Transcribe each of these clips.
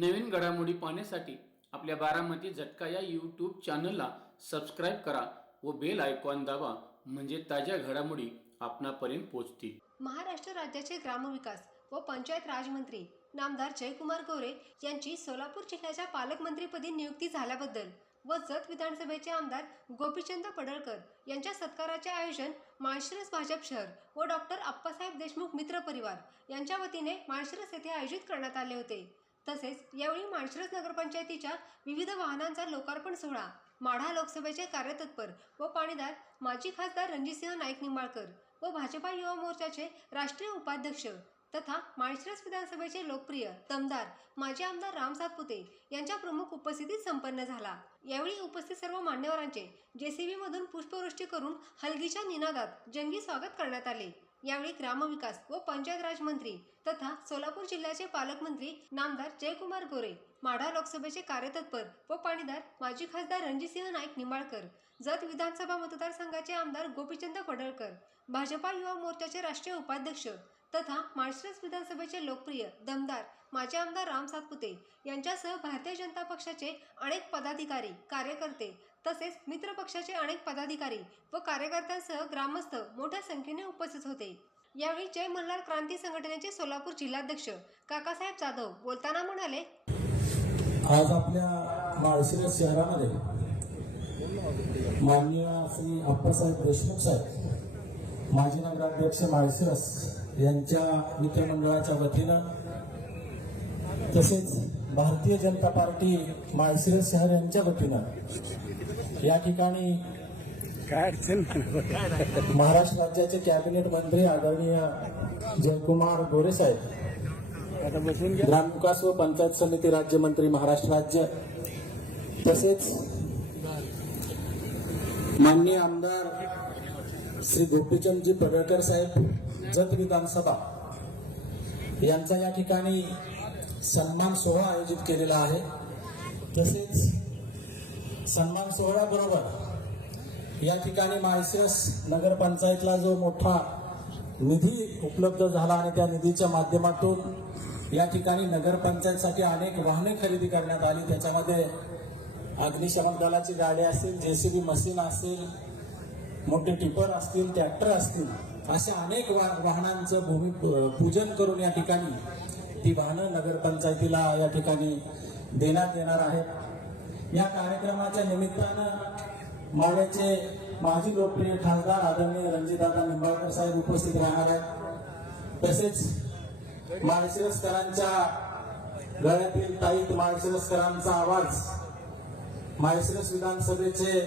नवीन घडामोडी पाहण्यासाठी आपल्या बारामती झटका या यूट्यूब चॅनलला सबस्क्राईब करा व बेल आयकॉन दाबा, म्हणजे ताज्या घडामोडी आपणापर्यंत पोहोचतील। महाराष्ट्र राज्याचे ग्रामविकास व पंचायत राज मंत्री नामदार जयकुमार गोरे यांची सोलापूर जिल्ह्याच्या पालकमंत्रीपदी नियुक्ती झाल्याबद्दल व जत विधानसभेचे आमदार गोपीचंद पडळकर यांच्या सत्काराचे आयोजन माळशिरस भाजप शहर व डॉक्टर आप्पासाहेब देशमुख मित्र परिवार यांच्या वतीने माळशिरस येथे आयोजित करण्यात आले होते। तसेच यावेळी माळशिरस नगरपंचायतीच्या विविध वाहनांचा लोकार्पण सोहळा माढा लोकसभेचे कार्यतत्पर व पाणीदार माजी खासदार रणजितसिंह नाईक निंबाळकर व भाजपा युवा मोर्चाचे राष्ट्रीय उपाध्यक्ष तथा माळशिरस विधानसभेचे लोकप्रिय दमदार माजी आमदार राम सातपुते यांच्या प्रमुख उपस्थितीत संपन्न झाला। यावेळी उपस्थित सर्व मान्यवरांचे जेसीबी मधून पुष्पवृष्टी करून हलगीच्या निनादात जंगी स्वागत करण्यात आले। यावेळी ग्रामविकास व पंचायत राज मंत्री तथा सोलापूर जिल्ह्याचे पालकमंत्री नामदार जयकुमार गोरे, माढा लोकसभेचे कार्यतत्पर व पाणीदार माजी खासदार रणजितसिंह नाईक निंबाळकर, जत विधानसभा मतदारसंघाचे आमदार गोपीचंद पडळकर, भाजपा युवा मोर्चाचे राष्ट्रीय उपाध्यक्ष तथा माळशिरस विधानसभेचे लोकप्रिय दमदार माजी आमदार राम सातपुते यांच्यासह भारतीय जनता पक्षाचे अनेक पदाधिकारी कार्यकर्ते तसेच मित्र पक्षाचे अनेक पदाधिकारी व कार्यकर्त्यांसह ग्रामस्थ मोठ्या संख्येने उपस्थित होते। यावेळी जय मल्हार क्रांती संघटनेचे सोलापूर जिल्हाध्यक्ष काकासाहेब जाधव बोलताना म्हणाले, आज आपल्या माळशिरस शहरामध्ये माननीय श्री आप्पासाहेब देशमुख साहेब माजी नगराध्यक्ष माळशिरस यांच्या मित्रमंडळाच्या वतीनं तसेच भारतीय जनता पार्टी माळशिरस शहर यांच्या वतीनं या ठिकाणी महाराष्ट्र राज्याचे कॅबिनेट मंत्री आदरणीय जयकुमार गोरे साहेब, ग्रामविकास व पंचायत समिती राज्यमंत्री महाराष्ट्र राज्य, तसेच माननीय आमदार श्री गोपीचंदजी पडळकर साहेब जत विधानसभा यांचा या ठिकाणी सन्मान सोहळा आयोजित केलेला आहे। तसेच सन्मान सोहळ्याबरोबर या ठिकाणी माळशिरस नगरपंचायतला जो मोठा निधी उपलब्ध झाला आणि त्या निधीच्या माध्यमातून या ठिकाणी नगरपंचायतसाठी अनेक वाहने खरेदी करण्यात आली। त्याच्यामध्ये अग्निशमन दलाची गाडी असेल, जेसीबी मशीन असेल, मोठे टिपर असतील, ट्रॅक्टर असतील, अशा अनेक वाहनांचं भूमिपूजन करून या ठिकाणी ती वाहनं नगरपंचायतीला या ठिकाणी देण्यात येणार आहेत। या कार्यक्रमाच्या निमित्तानं माढ्याचे माजी लोकप्रिय खासदार आदरणीय रणजितदादा निंबाळकर साहेब उपस्थित राहणार आहेत। तसेच माळशिरसकरांच्या गळ्यातील ताईत माळशिरसकरांचा आवाज माळशिरस विधानसभेचे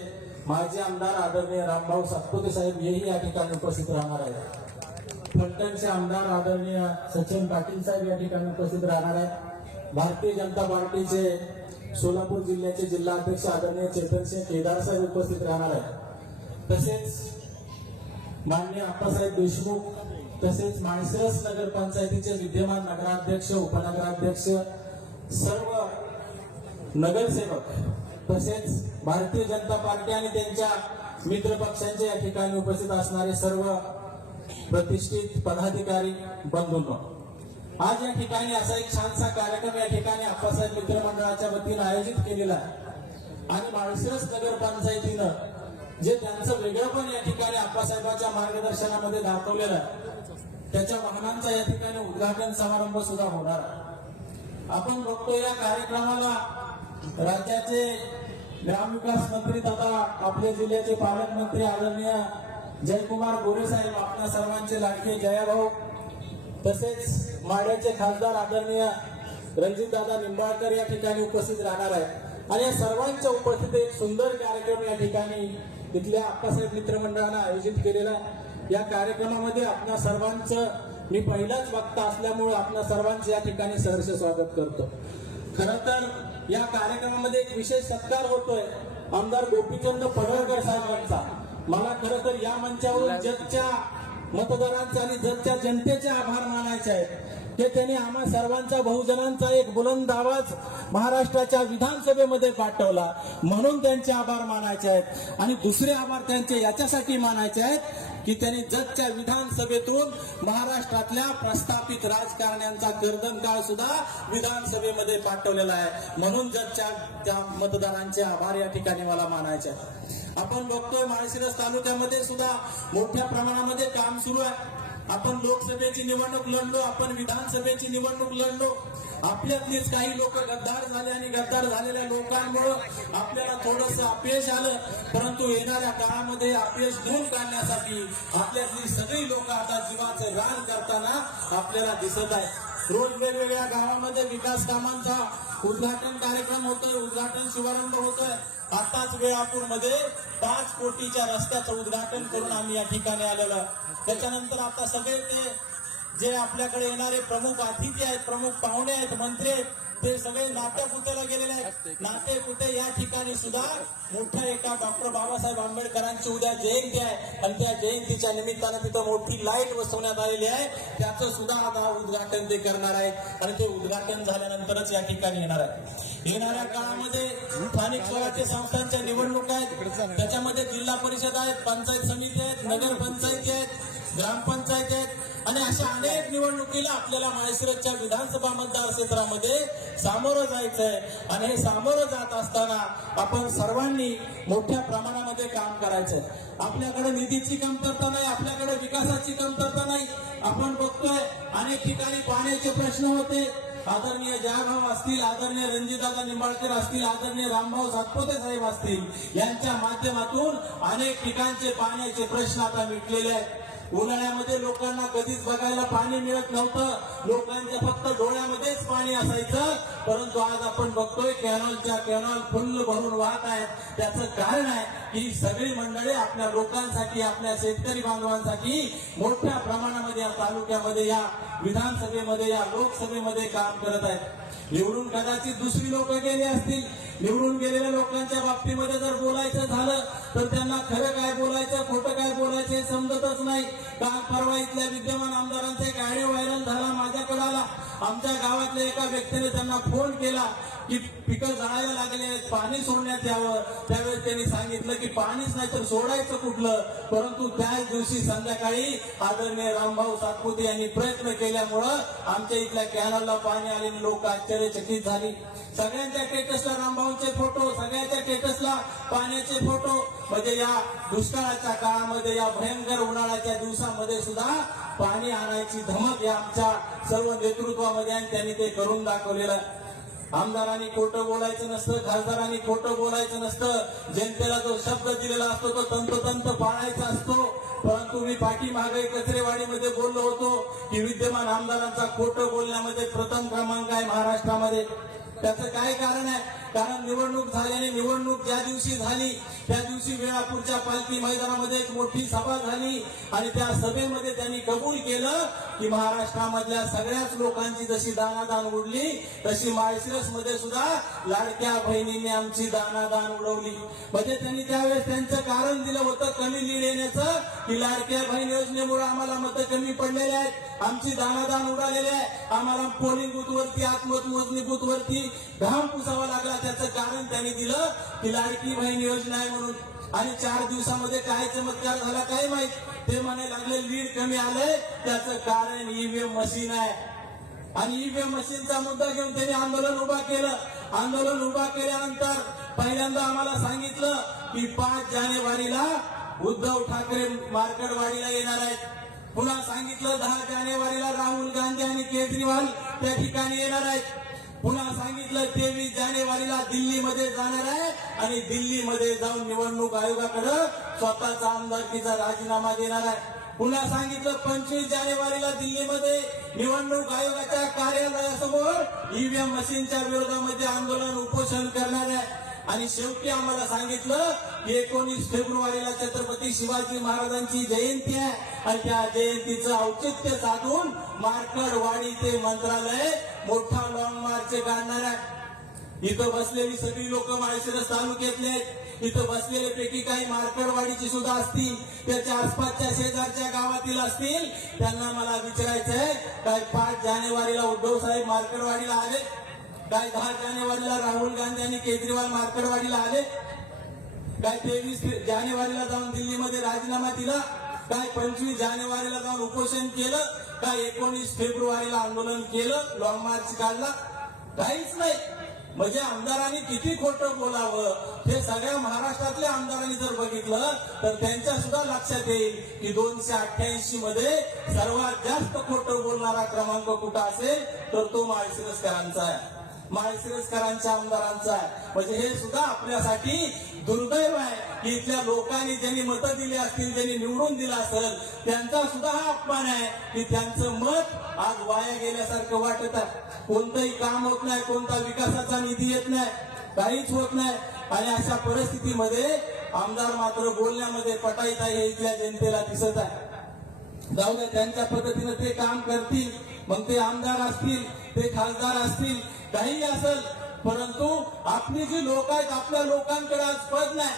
माजी आमदार आदरणीय रामभाऊ सातपुते साहेब हेही या ठिकाणी उपस्थित राहणार आहेत। फलटणचे आमदार आदरणीय सचिन पाटील साहेब या ठिकाणी उपस्थित राहणार आहेत। भारतीय जनता पार्टीचे सोलापूर जिल्ह्याचे जिल्हाध्यक्ष आदरणीय चेतनसिंह केदार साहेब उपस्थित राहणार आहेत। तसेच माननीय आप्पासाहेब देशमुख, तसेच माळशिरस नगरपंचायतीचे विद्यमान नगराध्यक्ष, उपनगराध्यक्ष, सर्व नगरसेवक, तसेच भारतीय जनता पार्टी आणि त्यांच्या मित्र पक्षांचे या ठिकाणी उपस्थित असणारे सर्व प्रतिष्ठित पदाधिकारी बंधूंनो, आज या ठिकाणी असा एक छानसा कार्यक्रम या ठिकाणी आप्पासाहेब मित्रमंडळाच्या वतीनं आयोजित केलेला आहे आणि माळशिरस नगरपंचायतीनं जे त्यांचं वेगळंपण या ठिकाणी आप्पासाहेबांच्या मार्गदर्शनामध्ये दाखवलेलं आहे, त्याच्या वाहनांचा या ठिकाणी उद्घाटन समारंभ सुद्धा होणार आहे। आपण बघतो या कार्यक्रमाला राज्याचे ग्रामविकास मंत्री तथा आपल्या जिल्ह्याचे पालकमंत्री आदरणीय जयकुमार गोरे साहेब, आपल्या सर्वांचे लाडके जयाभाऊ, तसेच माढ्याचे खासदार आदरणीय रणजितदादा निंबाळकर या ठिकाणी उपस्थित राहणार आहेत आणि या सर्वांच्या उपस्थितीत एक सुंदर कार्यक्रम या ठिकाणी तिथल्या आप्पासाहेब मित्रमंडळानं आयोजित केलेला आहे। या कार्यक्रमामध्ये आपल्या सर्वांचं मी पहिलाच वक्ता असल्यामुळे आपल्या सर्वांचं या ठिकाणी सहर्ष स्वागत करतो। खरं तर या कार्यक्रमामध्ये एक विशेष सत्कार होतोय आमदार गोपीचंद पडळकर साहेबांचा। मला खरं तर या मंचावरून जगच्या मतदारांचे आणि जगच्या जनतेचे आभार मानायचे आहेत की त्यांनी आम्हा सर्वांचा, बहुजनांचा एक बुलंद आवाज महाराष्ट्राच्या विधानसभेमध्ये पाठवला, म्हणून त्यांचे आभार मानायचे आहेत। आणि दुसरे आभार त्यांचे याच्यासाठी मानायचे आहेत की त्यांनी जगच्या विधानसभेतून महाराष्ट्रातल्या प्रस्थापित राजकारण्यांचा कर्दनकाळ सुद्धा विधानसभेमध्ये पाठवलेला आहे. म्हणून जगच्या त्या मतदारांचे आभार या ठिकाणी मला मानायचे आहेत. आपण बघतोय माळशिरस तालुक्यामध्ये सुद्धा मोठ्या प्रमाणामध्ये काम सुरू आहे. आपण लोकसभेची निवडणूक लढलो, आपण विधानसभेची निवडणूक लढलो. आपल्यातलीच काही लोक गद्दार झाले आणि गद्दार झालेल्या लोकांमुळे आपल्याला थोडस अपयश आलं. परंतु येणाऱ्या काळामध्ये अपयश दूर काढण्यासाठी आपल्यातली सगळी लोक आता जीवाचं रान करताना आपल्याला दिसत आहे. रोज वेगवेगळ्या गावामध्ये विकास कामांचा उद्घाटन कार्यक्रम होतोय, उद्घाटन शुभारंभ होतोय. आताच वेळापूरमध्ये 5 कोटीच्या रस्त्याचं उद्घाटन करून आम्ही या ठिकाणी आलेलो आहे. त्याच्यानंतर आता सगळे ते जे आपल्याकडे येणारे प्रमुख अतिथी आहेत, प्रमुख पाहुणे आहेत, मंत्री आहेत, ते सगळे नाट्यपुतेला गेलेले आहेत. नाट्यपुते या ठिकाणी सुद्धा मोठ्या एका डॉक्टर बाबासाहेब आंबेडकरांची उद्या जयंती आहे आणि त्या जयंतीच्या निमित्तानं तिथं मोठी लाईट बसवण्यात आलेली आहे. त्याचं सुद्धा आता उद्घाटन ते करणार आहेत आणि ते उद्घाटन झाल्यानंतरच या ठिकाणी येणार आहे. येणाऱ्या काळामध्ये स्थानिक स्वराज्य संस्थांच्या निवडणुका आहेत. त्याच्यामध्ये जिल्हा परिषद आहेत, पंचायत समिती आहेत, नगर पंचायती आहेत, ग्रामपंचायत आहेत आणि अशा अनेक निवडणुकीला आपल्याला माळशिरसच्या विधानसभा मतदार क्षेत्रामध्ये सामोरं जायचंय. आणि हे सामोरं जात असताना आपण सर्वांनी मोठ्या प्रमाणामध्ये काम करायचंय. आपल्याकडे निधीची कमतरता नाही, आपल्याकडे विकासाची कमतरता नाही. आपण बघतोय अनेक ठिकाणी पाण्याचे प्रश्न होते. आदरणीय जयभाऊ असतील, आदरणीय रणजितदादा निंबाळकर असतील, आदरणीय रामभाऊ सातपुते साहेब असतील, यांच्या माध्यमातून अनेक ठिकाणचे पाण्याचे प्रश्न आता मिटलेले आहेत. उन्हाळ्यामध्ये लोकांना कधीच बघायला पाणी मिळत नव्हतं, लोकांच्या फक्त डोळ्यामध्येच पाणी असायचं. परंतु आज आपण बघतोय कॅनॉल फुल्ल भरून वाहत आहेत. त्याचं कारण आहे की सगळी मंडळी आपल्या लोकांसाठी, आपल्या शेतकरी बांधवांसाठी मोठ्या प्रमाणामध्ये या तालुक्यामध्ये, या विधानसभेमध्ये, या लोकसभेमध्ये काम करत आहेत. निवडून कदाचित दुसरी लोक गेले असतील, निवडून गेलेल्या लोकांच्या बाबतीमध्ये जर बोलायचं झालं तर त्यांना खरं काय बोलायचं, खोटं काय बोलायचं हे समजतच नाही. काल परवा इथल्या विद्यमान आमदारांचा एक ऑडिओ व्हायरल झाला, माझ्याकडे आला. आमच्या गावातल्या एका व्यक्तीने त्यांना फोन केला की पिकं जळायला लागले, पाणी सोडण्यात यावं. त्यावेळेस त्यांनी सांगितलं की पाणीच नाही तर सोडायचं कुठलं. परंतु त्याच दिवशी संध्याकाळी आदरणीय रामभाऊ सातपुते यांनी प्रयत्न केल्यामुळं आमच्या इथल्या कॅनलला पाणी आलेली लोक आश्चर्यचकित झाली. सगळ्यांच्या स्टेटसला रामभाऊंचे फोटो, सगळ्यांच्या स्टेटसला पाण्याचे फोटो. म्हणजे या दुष्काळाच्या काळामध्ये, या भयंकर उन्हाळ्याच्या दिवसामध्ये सुद्धा पाणी आणायची धमक या आमच्या सर्व नेतृत्वामध्ये आणि त्यांनी ते करून दाखवलेलं आहे. आमदारांनी खोटं बोलायचं नसतं, खासदारांनी खोटं बोलायचं नसतं. जनतेला जो शब्द दिलेला असतो तो तंतोतंत पाळायचा असतो. परंतु मी पाठीमागे कचरेवाडीमध्ये बोललो होतो की विद्यमान आमदारांचा खोटं बोलण्यामध्ये प्रथम क्रमांक आहे महाराष्ट्रामध्ये. त्याचं काय कारण आहे? कारण निवडणूक झाल्याने, निवडणूक ज्या दिवशी झाली त्या दिवशी वेळापूरच्या पालखी मैदानामध्ये एक मोठी सभा झाली आणि त्या सभेमध्ये त्यांनी कबूल केलं की महाराष्ट्रामधल्या सगळ्याच लोकांची जशी दानादान उडली तशी माळशिरसमध्ये सुद्धा लाडक्या बहिणींनी आमची दानादान उडवली. म्हणजे त्यांनी त्यावेळेस त्यांचं कारण दिलं होतं कमी लीड येण्याचं की लाडक्या बहीण योजनेमुळे आम्हाला मतं कमी पडलेले आहेत, आमची दानादान उडालेले आहे, आम्हाला पोलिंग बूथवरती, आत्मतमोजणी बूथवरती घाम पुसावा लागला. त्याचं कारण त्यांनी दिलं की लाडकी बहीण योजना आहे म्हणून. आणि 4 दिवसामध्ये काय चमत्कार झाला काय माहित. ते म्हणे लागले लीड कमी आलंय, त्याचं कारण ईव्हीएम मशीन आहे. आणि ईव्हीएम मशीनचा मुद्दा घेऊन त्यांनी आंदोलन उभा केलं. आंदोलन उभा केल्यानंतर पहिल्यांदा आम्हाला सांगितलं की 5 जानेवारीला उद्धव ठाकरे मार्केटवाडीला येणार आहेत. पुन्हा सांगितलं 10 जानेवारीला राहुल गांधी आणि केजरीवाल त्या ठिकाणी येणार आहेत. पुन्हा सांगितलं 23 जानेवारीला दिल्लीमध्ये जाणार आहे आणि दिल्लीमध्ये जाऊन निवडणूक आयोगाकडे स्वतःचा आमदारकीचा राजीनामा देणार आहे. पुन्हा सांगितलं 25 जानेवारीला दिल्लीमध्ये निवडणूक आयोगाच्या कार्यालयासमोर ईव्हीएम मशीनच्या विरोधामध्ये आंदोलन उपोषण करणार आहे. आणि शेवटी आम्हाला सांगितलं की 19 फेब्रुवारीला छत्रपती शिवाजी महाराजांची जयंती आहे आणि त्या जयंतीचं औचित्य साधून मार्कडवाडी ते मंत्रालय मोठा लॉंग मार्च काढणार आहे. इथं बसलेली सगळी लोक माळशिरस तालुक्यातले आहेत. इथं बसलेले पैकी काही मार्कडवाडीची सुद्धा असतील, त्याच्या आसपासच्या शेजारच्या गावातील असतील. त्यांना मला विचारायचंय काय 5 जानेवारीला उद्धव साहेब मार्कडवाडीला आले, काय 10 जानेवारीला राहुल गांधी आणि केजरीवाल मार्कडवाडीला आले, काय 23 जानेवारीला जाऊन दिल्लीमध्ये राजीनामा दिला. काय 25 जानेवारीला जाऊन उपोषण केलं, काय 19 फेब्रुवारीला आंदोलन केलं, लॉंग मार्च काढला? काहीच नाही. म्हणजे आमदारांनी किती खोटं बोलावं हे सगळ्या महाराष्ट्रातल्या आमदारांनी जर बघितलं तर त्यांच्या सुद्धा लक्षात येईल की 288 मध्ये सर्वात जास्त खोटं बोलणारा क्रमांक कुठं असेल तर तो माळशिरसकरांचा आहे, माळशिरसकरांच्या आमदारांचा आहे. म्हणजे हे सुद्धा आपल्यासाठी दुर्दैव आहे की इथल्या लोकांनी ज्यांनी मतं दिली असतील, ज्यांनी निवडून दिलं असेल, त्यांचा सुद्धा हा अपमान आहे की त्यांचं मत आज वाया गेल्यासारखं वाटत आहे. कोणतंही काम होत नाही, कोणता विकासाचा निधी येत नाही, काहीच होत नाही. आणि अशा परिस्थितीमध्ये आमदार मात्र बोलण्यामध्ये पटाईत आहे हे इथल्या जनतेला दिसत आहे. जाऊ द्या, त्यांच्या पद्धतीने ते काम करतील, मग ते आमदार असतील, ते खासदार असतील, काही असेल. परंतु आपली जी लोक आहेत, आपल्या लोकांकडे आज पद नाही,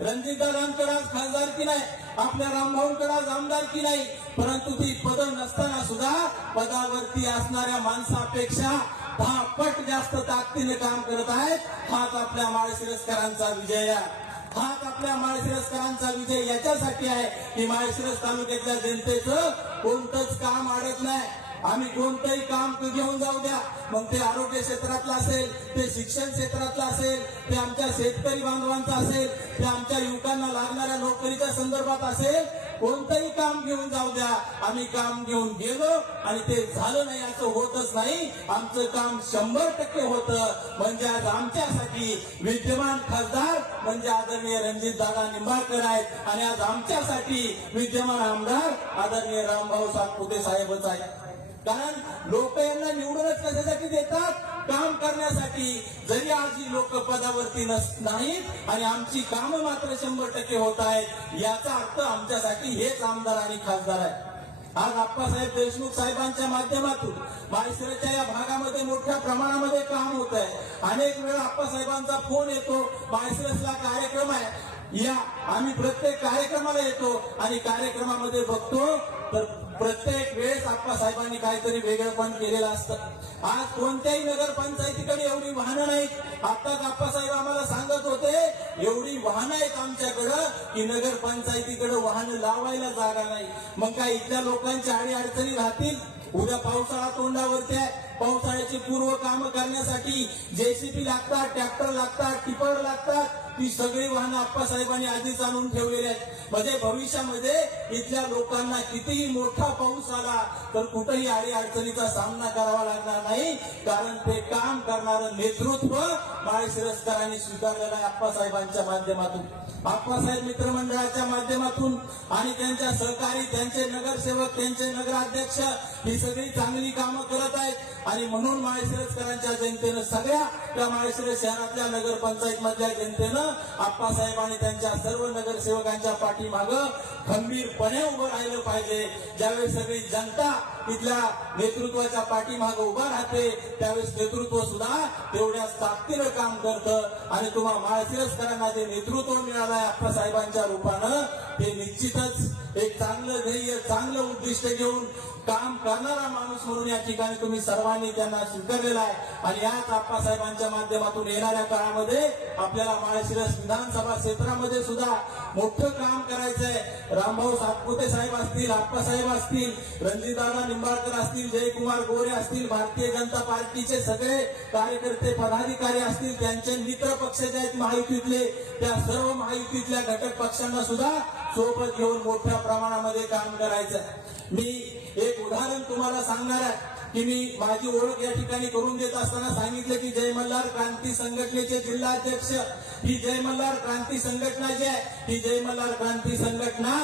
रणजितदादांकडे आज खासदारकी नाही, आपल्या रामभाऊंकडे आज आमदारकी नाही. परंतु ती पद नसताना सुद्धा पदावरती असणाऱ्या माणसापेक्षा 10 पट जास्त ताकदीने काम करत आहेत. हाच आपल्या माळशिरसकरांचा विजय आहे. हाच आपल्या माळशिरसकरांचा विजय याच्यासाठी आहे की माळशिरस तालुक्यातल्या जनतेचं कोणतंच काम अडत नाही. आम्ही कोणतंही काम घेऊन जाऊ द्या, मग ते आरोग्य क्षेत्रातलं असेल, ते शिक्षण क्षेत्रातलं असेल, ते आमच्या शेतकरी बांधवांचं असेल, ते आमच्या युवकांना लागणाऱ्या नोकरीच्या संदर्भात असेल, कोणतंही काम घेऊन जाऊ द्या. आम्ही काम घेऊन गेलो आणि ते झालं नाही असं होतच नाही. आमचं काम 100% होतं. म्हणजे आज आमच्यासाठी विद्यमान खासदार म्हणजे आदरणीय रणजितदादा निंबाळकर आहेत आणि आज आमच्यासाठी विद्यमान आमदार आदरणीय रामभाऊ सातपुते साहेबच आहेत. कारण लोक यांना निवडूनच कशासाठी देतात? काम करण्यासाठी. जरी आज ही लोक पदावरती नाहीत आणि आमची कामं मात्र 100% होत आहेत, याचा अर्थ आमच्यासाठी हेच आमदार आणि खासदार आहे. आज आप्पासाहेब देशमुख साहेबांच्या माध्यमातून माळशिरसच्या या भागामध्ये मोठ्या प्रमाणामध्ये काम होत आहे. अनेक वेळा आप्पासाहेबांचा फोन येतो, माळशिरसला कार्यक्रम आहे या, आम्ही प्रत्येक कार्यक्रमाला येतो आणि कार्यक्रमामध्ये बघतो तर प्रत्येक वेळेस आप्पासाहेबांनी काहीतरी वेगळंपण केलेलं असतं. आज कोणत्याही नगरपंचायतीकडे एवढी वाहनं नाहीत. आताच आप्पासाहेब आम्हाला सांगत होते एवढी वाहनं आहेत आमच्याकडं की नगरपंचायतीकडे वाहनं लावायला जागा नाही. मग काय इथल्या लोकांच्या अडीअडचणी राहतील? उद्या पावसाळा तोंडावरती आहे, पावसाळ्याची पूर्व कामं करण्यासाठी जेसीबी लागतात, ट्रॅक्टर लागतात, टिपर लागतात. ती सगळी वाहनं आप्पासाहेबांनी आधीच आणून ठेवलेली आहेत. म्हणजे भविष्यामध्ये इथल्या लोकांना कितीही मोठा पाऊस आला तर कुठेही अडीअडचणीचा सामना करावा लागणार नाही. कारण ते काम करणारं नेतृत्व माळशिरसकरांनी स्वीकारलेलं आहे आप्पासाहेबांच्या माध्यमातून, आप्पासाहेब मित्रमंडळाच्या माध्यमातून आणि त्यांच्या सहकारी, त्यांचे नगरसेवक, त्यांचे नगराध्यक्ष ही सगळी चांगली कामं करत आहेत. आणि म्हणून माळशिरसकरांच्या जनतेनं, सगळ्या त्या माळशिरस शहरातल्या नगरपंचायत मधल्या जनतेनं आप्पासाहेब आणि त्यांच्या सर्व नगरसेवकांच्या पाठीमागं खंबीरपणे उभं राहिलं पाहिजे. ज्यावेळेस सगळी जनता तिथल्या नेतृत्वाच्या पाठीमागं उभा राहते त्यावेळेस नेतृत्व सुद्धा तेवढ्याच ताकदीनं काम करतं. आणि तुम्हा माळशिरसकरांना जे नेतृत्व मिळालं आहे आप्पासाहेबांच्या रूपानं, ते निश्चितच एक चांगलं ध्येय, चांगलं उद्दिष्ट घेऊन काम करणारा माणूस म्हणून या ठिकाणी तुम्ही सर्वांनी त्यांना स्वीकारलेला आहे. आणि याच आप्पासाहेबांच्या माध्यमातून येणाऱ्या काळामध्ये आपल्याला माळशिरस विधानसभा क्षेत्रामध्ये सुद्धा मोठं काम करायचंय. रामभाऊ सातपुते साहेब असतील, आप्पासाहेब असतील, रणजितदादा निंबाळकर असतील, जयकुमार गोरे असतील, भारतीय जनता पार्टीचे सगळे कार्यकर्ते पदाधिकारी असतील, त्यांचे मित्र पक्ष जे आहेत महायुतीतले, त्या सर्व महायुतीतल्या घटक पक्षांना सुद्धा सोबत घेऊन मोठ्या प्रमाणामध्ये काम करायचं. मी एक उदाहरण तुम्हाला सांगणार आहे की मी माझी ओळख या ठिकाणी करून देत असताना सांगितलं की जय मल्हार क्रांती संघटनेचे जिल्हाध्यक्ष, ही जय मल्हार क्रांती संघटना जी आहे, ही जय मल्हार क्रांती संघटना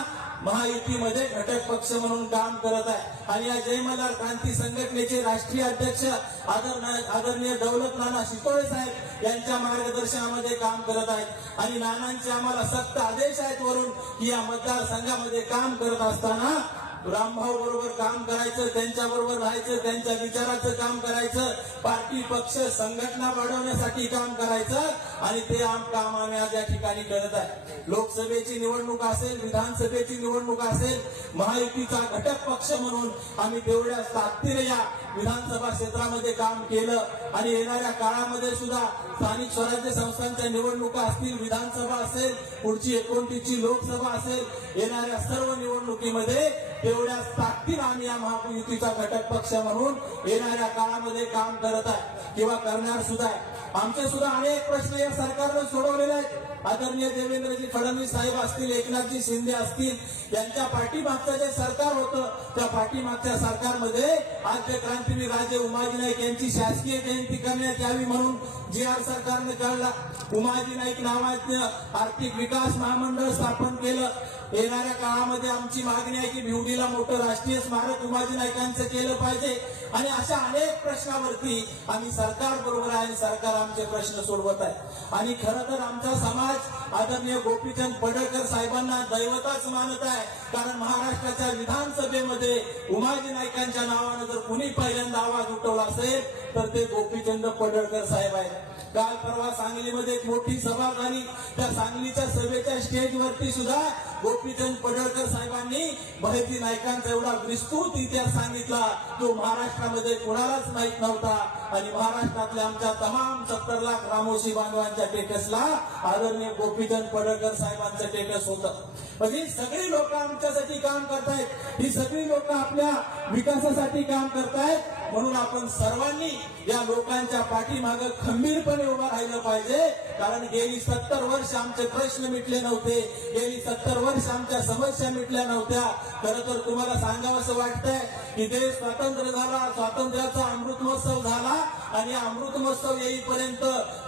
महायुतीमध्ये घटक पक्ष म्हणून काम करत आहे. आणि या जय मल्हार क्रांती संघटनेचे राष्ट्रीय अध्यक्ष आदरणीय दौलत नाना शितोळे साहेब यांच्या मार्गदर्शनामध्ये काम करत आहेत. आणि नानांचे आम्हाला सक्त आदेश आहेत वरून की या मतदारसंघामध्ये काम करत असताना रामभाऊ बरोबर काम करायचं, त्यांच्या बरोबर राहायचं, त्यांच्या विचाराचं काम करायचं, पार्टी पक्ष संघटना वाढवण्यासाठी काम करायचं आणि ते काम आम्ही आज या ठिकाणी करत आहे. लोकसभेची निवडणूक असेल, विधानसभेची निवडणूक असेल, महायुतीचा घटक पक्ष म्हणून आम्ही तेवढ्या ताकदीने या विधानसभा क्षेत्रामध्ये काम केलं आणि येणाऱ्या काळामध्ये सुद्धा स्थानिक स्वराज्य संस्थांच्या निवडणुका असतील, विधानसभा असेल, पुढची 29ची लोकसभा असेल, येणाऱ्या सर्व निवडणुकीमध्ये तेवढ्या ताकदीने आम्ही या महायुतीचा घटक पक्ष म्हणून येणाऱ्या काळामध्ये काम करत आहे किंवा करणार सुद्धा आहे. आमचे सुद्धा अनेक प्रश्न या सरकारनं सोडवलेले आहेत. आदरणीय देवेंद्रजी फडणवीस साहेब असतील, एकनाथजी शिंदे असतील, यांच्या पाठीमागचं जे सरकार होतं त्या पाठीमागच्या सरकारमध्ये आद्य क्रांतीवीर राजे उमाजी नाईक यांची शासकीय जयंती करण्यात यावी म्हणून GR सरकारने काढला. उमाजी नाईक नावाचं आर्थिक विकास महामंडळ स्थापन केलं. येणाऱ्या काळामध्ये आमची मागणी आहे की भिवडीला मोठं राष्ट्रीय स्मारक उमाजी नाईकांचं केलं पाहिजे आणि अशा अनेक प्रश्नावरती आम्ही सरकार बरोबर आहे आणि सरकार आमचे प्रश्न सोडवत आहे. आणि खरं तर आमचा समाज आदरणीय गोपीचंद पडळकर साहेबांना दैवताच मानत आहे, कारण महाराष्ट्राच्या विधानसभेमध्ये उमाजी नाईकांच्या नावानं जर कुणी पहिल्यांदा आवाज उठवला असेल तर ते गोपीचंद पडळकर साहेब आहेत. काल परवा सांगलीमध्ये एक मोठी सभा झाली. त्या सांगलीच्या सभेच्या स्टेजवरती सुद्धा गोपीचंद पडळकर साहेबांनी बहिर्जी नाईकांचा एवढा विस्तृत इतिहास सांगितला जो महाराष्ट्रामध्ये कोणालाच माहित नव्हता आणि महाराष्ट्रातल्या आमच्या तमाम 70 लाख रामोशी बांधवांच्या टेटसला आदरणीय गोपीचंद पडळकर साहेबांचं टेटस होतं. म्हणजे सगळी लोक आमच्यासाठी काम करतायत, ही सगळी लोक आपल्या विकासासाठी काम करतायत. म्हणून आपण सर्वांनी या लोकांच्या पाठीमागे खंबीरपणे उभा राहिलं पाहिजे, कारण गेली 70 वर्ष आमचे प्रश्न मिटले नव्हते, गेली 70 वर्ष आमच्या समस्या मिटल्या नव्हत्या. खरं तर तुम्हाला सांगावं असं वाटतंय की देश स्वतंत्र झाला, स्वातंत्र्याचा अमृत महोत्सव झाला आणि अमृत महोत्सव येईपर्यंत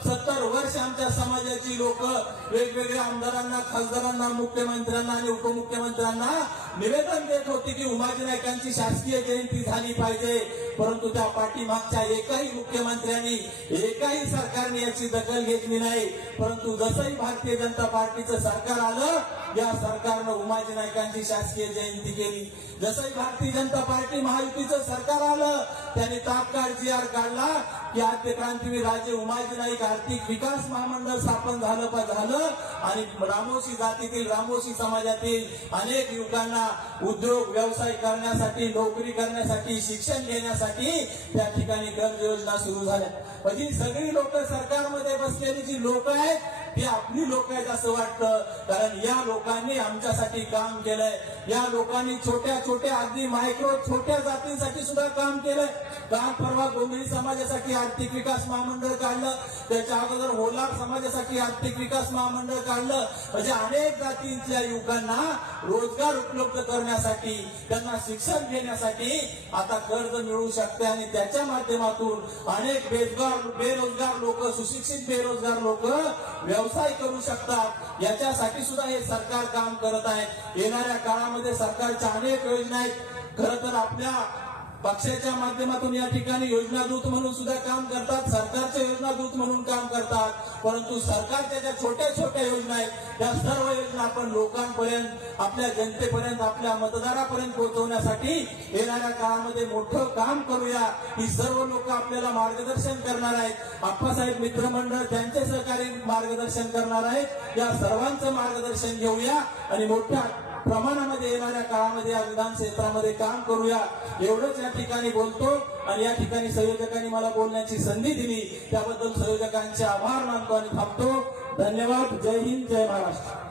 70 वर्ष आमच्या समाजाची लोक वेगवेगळ्या आमदारांना, खासदारांना, मुख्यमंत्र्यांना आणि उपमुख्यमंत्र्यांना निवेदन देत होती की उमाजी नाईकांची शासकीय जयंती झाली पाहिजे. परंतु त्या पाठीमागच्या एकाही मुख्यमंत्र्यांनी, एकाही सरकारने याची दखल घेतली नाही. परंतु जसंही भारतीय जनता पार्टीचं सरकार आलं, या सरकारनं उमाजी नाईकांची शासकीय जयंती केली. जसंही भारतीय जनता पार्टी महायुतीचं सरकार आलं, त्याने तात्काळ GR काढला की आद्य क्रांतीवीर राजे उमाजी नाईक आर्थिक विकास महामंडळ स्थापन झालं आणि रामोशी जातीतील, रामोशी समाजातील अनेक युवकांना उद्योग व्यवसाय करण्यासाठी, नोकरी करण्यासाठी, शिक्षण घेण्यासाठी त्या ठिकाणी कर्ज योजना सुरू झाल्या. म्हणजे सगळी लोक सरकारमध्ये बसलेली जी लोक आहेत ती आपली लोक आहेत असं वाटतं, कारण या लोकांनी आमच्यासाठी काम केलंय. या लोकांनी छोट्या छोट्या अगदी मायक्रो छोट्या जातींसाठी सुद्धा काम केलंय. काल परवा गोंधळी समाजासाठी आर्थिक विकास महामंडळ काढलं, त्याच्या अगोदर होलार समाजासाठी आर्थिक विकास महामंडळ काढलं. म्हणजे अनेक जातींच्या युवकांना रोजगार उपलब्ध करण्यासाठी, त्यांना शिक्षण घेण्यासाठी आता कर्ज मिळू शकते आणि त्याच्या माध्यमातून अनेक बेरोजगार लोक, सुशिक्षित बेरोजगार लोक व्यवसाय करू शकतात. याच्यासाठी सुद्धा हे सरकार काम करत आहे. येणाऱ्या काळामध्ये सरकारच्या अनेक योजना आहेत. खरं तर आपल्या पक्षाच्या माध्यमातून या ठिकाणी योजना दूत म्हणून सुद्धा काम करतात, सरकारच्या योजना दूत म्हणून काम करतात. परंतु सरकारच्या ज्या छोट्या छोट्या योजना आहेत त्या सर्व योजना आपण लोकांपर्यंत, आपल्या जनतेपर्यंत, आपल्या मतदारापर्यंत पोहोचवण्यासाठी येणाऱ्या काळामध्ये मोठं काम करूया. ही सर्व लोक आपल्याला मार्गदर्शन करणार आहेत. आप्पासाहेब मित्रमंडळ त्यांचे सहकारी मार्गदर्शन करणार आहेत. या सर्वांचं मार्गदर्शन घेऊया आणि मोठ्या प्रमाणामध्ये येणाऱ्या काळामध्ये या विधान क्षेत्रामध्ये काम करूया. एवढंच या ठिकाणी बोलतो आणि या ठिकाणी संयोजकांनी मला बोलण्याची संधी दिली त्याबद्दल संयोजकांचे आभार मानतो आणि थांबतो. धन्यवाद. जय हिंद, जय महाराष्ट्र.